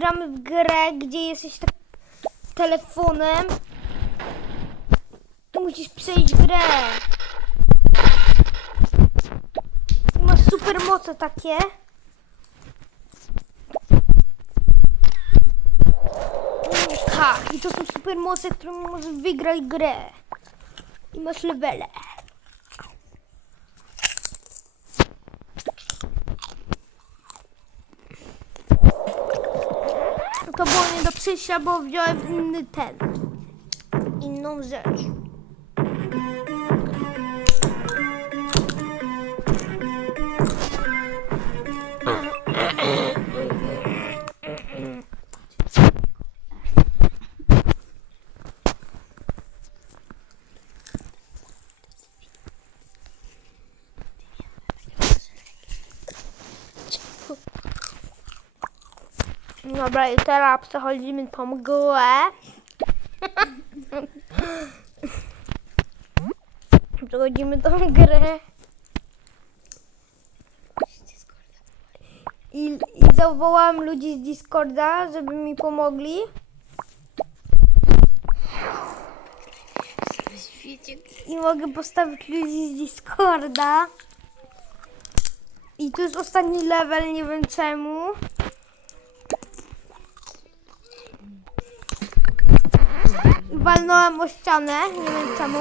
gramy w grę, gdzie jesteś tak telefonem i musisz przejść grę. I masz super moce takie. Tak, i to są super moce, którymi możesz wygrać grę. I masz levele. To było nie do przyjścia, bo wziąłem inny ten. Inną rzecz. Dobra, i teraz przechodzimy tą mgłę. Przechodzimy tą grę. I, I zawołałam ludzi z Discorda, żeby mi pomogli. I mogę postawić ludzi z Discorda. I tu jest ostatni level, nie wiem czemu. Walnąłem o ścianę, nie wiem czemu.